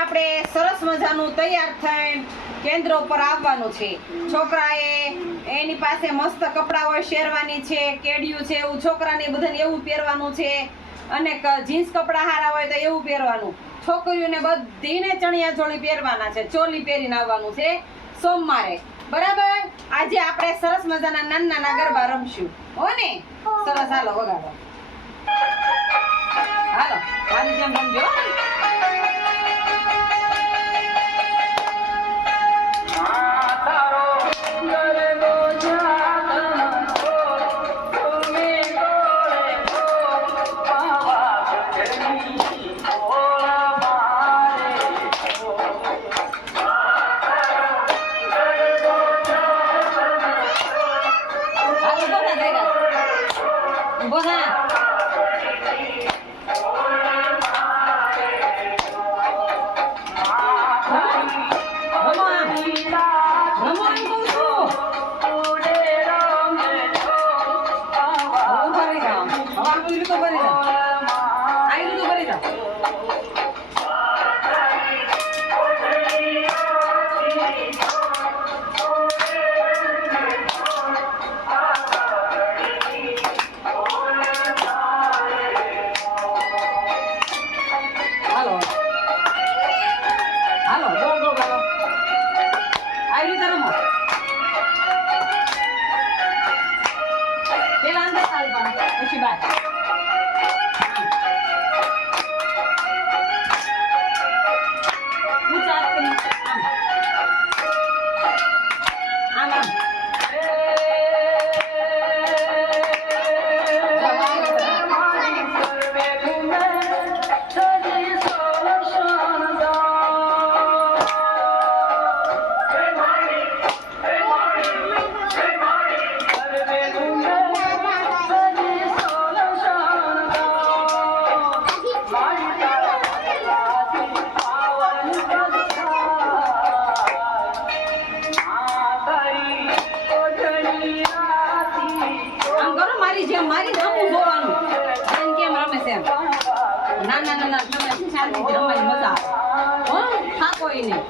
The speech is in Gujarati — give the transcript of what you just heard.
આપણે સરસ મજાનું તૈયાર થઈને કેન્દ્ર ઉપર આવવાનું છે. છોકરાએ એની પાસે મસ્ત કપડાં હોય, શેરવાની છે, કેડિયું છે, એવું છોકરાને બધાને એવું પહેરવાનું છે. અને જીન્સ કપડાં હારા હોય તો એવું પહેરવાનું. છોકરીઓને બધીને ચણિયા ચોળી પહેરવાના છે, ચોલી પહેરીને આવવાનું છે સોમવારે. બરાબર? આજે આપણે સરસ મજાના નાના ગરબા રમશું. હો ને? સરસ, હાલો વગાડો. હાલો, મારી જેમ રમજો. પછી બાય. મારી નામું જોવાનું એમ કેમ રમે છે. ના તમે શાંતિથી રમાય, મજા આવે. થાકો નહીં.